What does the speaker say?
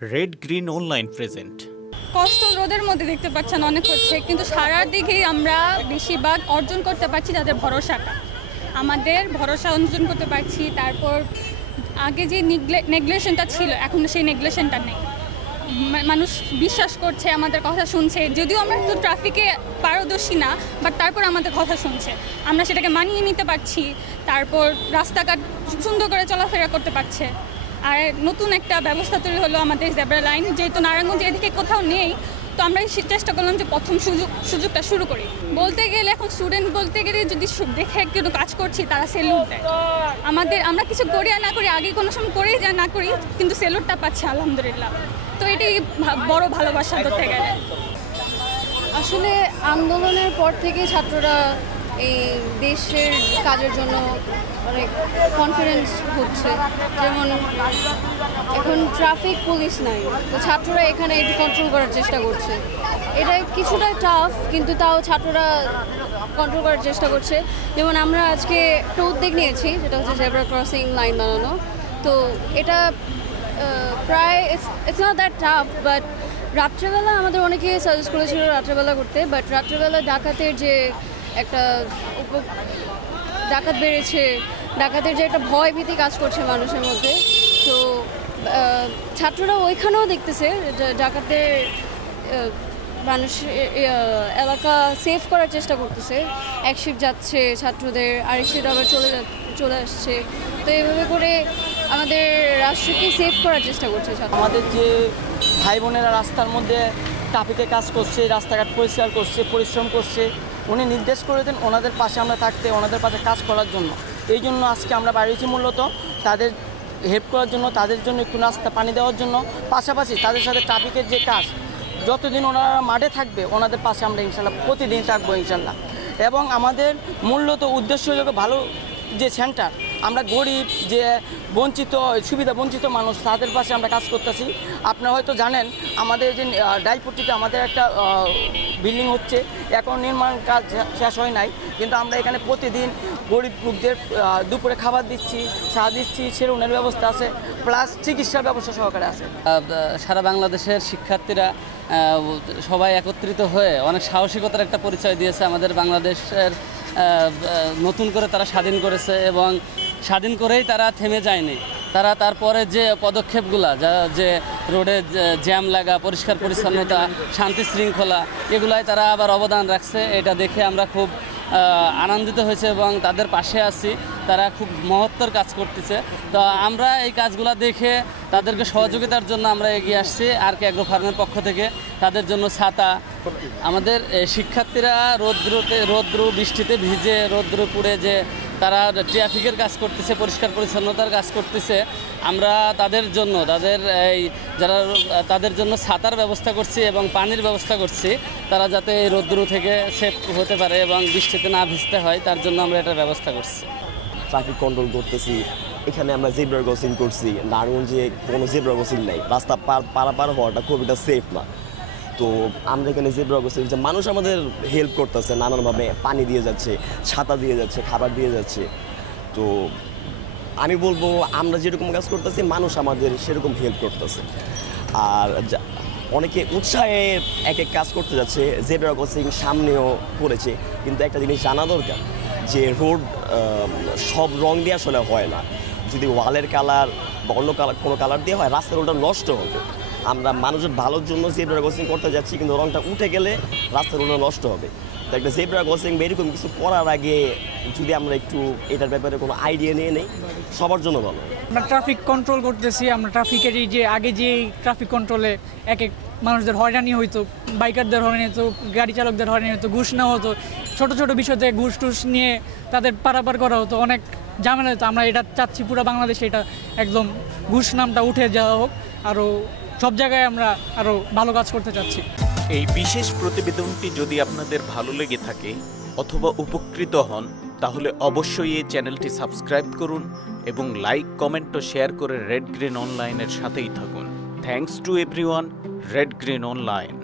Red green online present. কষ্ট রোদের মধ্যে দেখতে পাচ্ছেন অনেক হচ্ছে, কিন্তু সারার দিকেই আমরা বেশিরভাগ অর্জন করতে পারছি তাদের ভরসাটা, আমাদের ভরসা অর্জন করতে পারছি। তারপর আগে যে নেগলেশনটা ছিল এখন সেই নেগলেশনটা নেই, মানুষ বিশ্বাস করছে, আমাদের কথা শুনছে। যদিও আমরা তো ট্রাফিকে পারদর্শী না, বাট তারপর আমাদের কথা শুনছে, আমরা সেটাকে মানিয়ে নিতে পারছি। তারপর রাস্তাঘাট সুন্দর করে চলাফেরা করতে পারছে। আর নতুন একটা ব্যবস্থা তৈরি হলো আমাদের জেব্রা লাইন, যেহেতু নারায়ণগঞ্জ এদিকে কোথাও নেই, তো আমরা চেষ্টা করলাম যে প্রথম সুযোগটা শুরু করি। বলতে গেলে এখন স্টুডেন্ট বলতে গেলে যদি দেখে একটু কাজ করছি তারা সেলুট দেয় আমাদের। আমরা কিছু করি আর না করি, আগে কোনো সময় করেই যা না করি, কিন্তু সেলুটটা পাচ্ছি আলহামদুলিল্লাহ। তো এটাই বড় ভালোবাসা ধরতে গেলে। আসলে আন্দোলনের পর থেকে ছাত্ররা এই দেশের কাজের জন্য অনেক কনফিডেন্স হচ্ছে। যেমন এখন ট্রাফিক পুলিশ নাই, তো ছাত্ররা এখানে একটু কন্ট্রোল করার চেষ্টা করছে। এটা কিছুটা টাফ, কিন্তু তাও ছাত্ররা কন্ট্রোল করার চেষ্টা করছে। যেমন আমরা আজকে একটা উদ্যোগ নিয়েছি, যেটা হচ্ছে জেব্রা ক্রসিং লাইন বানানো। তো এটা প্রায় it's not that tough, but রাত্রেবেলা আমাদের অনেকে সাজেস্ট করেছিল রাত্রেবেলা করতে, বাট রাত্রেবেলা ডাকাতের যে একটা ডাকাত বেড়েছে, ডাকাতের যে একটা ভয় ভীতি কাজ করছে মানুষের মধ্যে। তো ছাত্ররা ওইখানেও দেখতেছে ডাকাতের মানুষ এলাকা সেভ করার চেষ্টা করতেছে। এক শিফট যাচ্ছে ছাত্রদের, আরেক শিফট আবার চলে আসছে। তো এইভাবে করে আমাদের রাষ্ট্রকে সেভ করার চেষ্টা করছে। আমাদের যে ভাই বোনেরা রাস্তার মধ্যে ট্রাফিকে কাজ করছে, রাস্তাঘাট পরিষ্কার করছে, পরিশ্রম করছে, উনি নির্দেশ করে দেন ওনাদের পাশে আমরা থাকতে, ওনাদের পাশে কাজ করার জন্য। এই জন্য আজকে আমরা বাড়িয়েছি মূলত তাদের হেল্প করার জন্য, তাদের জন্য একটু নাস্তা পানি দেওয়ার জন্য। পাশাপাশি তাদের সাথে ট্রাফিকের যে কাজ, যতদিন ওনারা মাঠে থাকবে ওনাদের পাশে আমরা ইনশাল্লাহ প্রতিদিন থাকবো ইনশাল্লাহ। এবং আমাদের মূলত উদ্দেশ্য হলো ভালো যে সেন্টার, আমরা গরিব যে বঞ্চিত সুবিধা বঞ্চিত মানুষ তাদের পাশে আমরা কাজ করতেছি। আপনারা হয়তো জানেন আমাদের যে ডাইলপট্টিতে আমাদের একটা বিল্ডিং হচ্ছে, এখন নির্মাণ কাজ শেষ হয় নাই, কিন্তু আমরা এখানে প্রতিদিন গরিব লোকদের দুপুরে খাবার দিচ্ছি, চা দিচ্ছি, সেরুনের ব্যবস্থা আছে, প্লাস চিকিৎসার ব্যবস্থা সহকারে আছে। সারা বাংলাদেশের শিক্ষার্থীরা সবাই একত্রিত হয়ে অনেক সাহসিকতার একটা পরিচয় দিয়েছে। আমাদের বাংলাদেশের নতুন করে তারা স্বাধীন করেছে এবং স্বাধীন করেই তারা থেমে যায়নি। তারা তারপরে যে পদক্ষেপগুলা, যে রোডে জ্যাম লাগা, পরিষ্কার পরিচ্ছন্নতা, শান্তি শৃঙ্খলা, এগুলাই তারা আবার অবদান রাখছে। এটা দেখে আমরা খুব আনন্দিত হয়েছে এবং তাদের পাশে আছি। তারা খুব মহত্তর কাজ করতেছে। তো আমরা এই কাজগুলো দেখে তাদেরকে সহযোগিতার জন্য আমরা এগিয়ে আসছি আরকে অ্যাগ্রো ফার্মের পক্ষ থেকে। তাদের জন্য ছাতা, আমাদের শিক্ষার্থীরা রৌদ্র বৃষ্টিতে ভিজে রৌদ্র পুড়ে যে তারা ট্রাফিকের কাজ করতেছে, পরিষ্কার পরিচ্ছন্নতার কাজ করতেছে, আমরা তাদের জন্য তাদের জন্য ছাতার ব্যবস্থা করছি এবং পানির ব্যবস্থা করছি। তারা যাতে এই রৌদ্র থেকে সেফ হতে পারে এবং বৃষ্টিতে না ভিজতে হয়, তার জন্য আমরা এটার ব্যবস্থা করছি। ট্রাফিক কন্ট্রোল করতেছি, এখানে আমরা জেব্রা ক্রসিং করছি। নারায়ণগঞ্জে কোনো জেব্রা ক্রসিং নেই, রাস্তা পারাপার হওয়াটা খুব একটা সেফ না। তো আমরা এখানে জেব্রা ক্রসিং, মানুষ আমাদের হেল্প করতেছে নানানভাবে, পানি দিয়ে যাচ্ছে, ছাতা দিয়ে যাচ্ছে, খাবার দিয়ে যাচ্ছে। তো আমি বলবো আমরা যেরকম কাজ করতেছি মানুষ আমাদের সেরকম হেল্প করতেছে। আর অনেকে উৎসাহে এক এক কাজ করতে যাচ্ছে, জেব্রা ক্রসিং সামনেও করেছে, কিন্তু একটা জিনিস জানা দরকার যে রোড সব রং দিয়ে আসলে হয় না। যদি ওয়ালের কালার বা অন্য কালার কোনো কালার দিয়ে হয়, রাস্তার রোডটা নষ্ট হবে। আমরা মানুষের ভালোর জন্য জেব্রা ক্রসিং করতে যাচ্ছি, কিন্তু রংটা উঠে গেলে রাস্তার রোডটা নষ্ট হবে। তো একটা জেব্রা ক্রসিং বা এরকম কিছু করার আগে যদি আমরা একটু এটার ব্যাপারে কোনো আইডিয়া নিয়ে নেই, সবার জন্য ভালো। আমরা ট্রাফিক কন্ট্রোল করতেছি। আমরা ট্রাফিকের যে আগে যে ট্রাফিক কন্ট্রোলে এক মানুষদের হয়রানি হইতো, বাইকারদের হয়রানি হতো, গাড়ি চালকদের হয়রানি হতো, ঘুষ নেওয়া হতো, ছোটো ছোটো বিষয়তে ঘুষ টুস নিয়ে তাদের পারাপার করা হতো, অনেক ঝামেলা হতো। আমরা এটা চাচ্ছি পুরো বাংলাদেশে এটা একদম ঘুষ নামটা উঠে যাওয়া হোক, আরও সব জায়গায় আমরা আরও ভালো কাজ করতে চাচ্ছি। এই বিশেষ প্রতিবেদনটি যদি আপনাদের ভালো লেগে থাকে অথবা উপকৃত হন, তাহলে অবশ্যই এই চ্যানেলটি সাবস্ক্রাইব করুন এবং লাইক, কমেন্ট ও শেয়ার করে রেড গ্রিন অনলাইনের সাথেই থাকুন। Thanks to everyone. Red green online.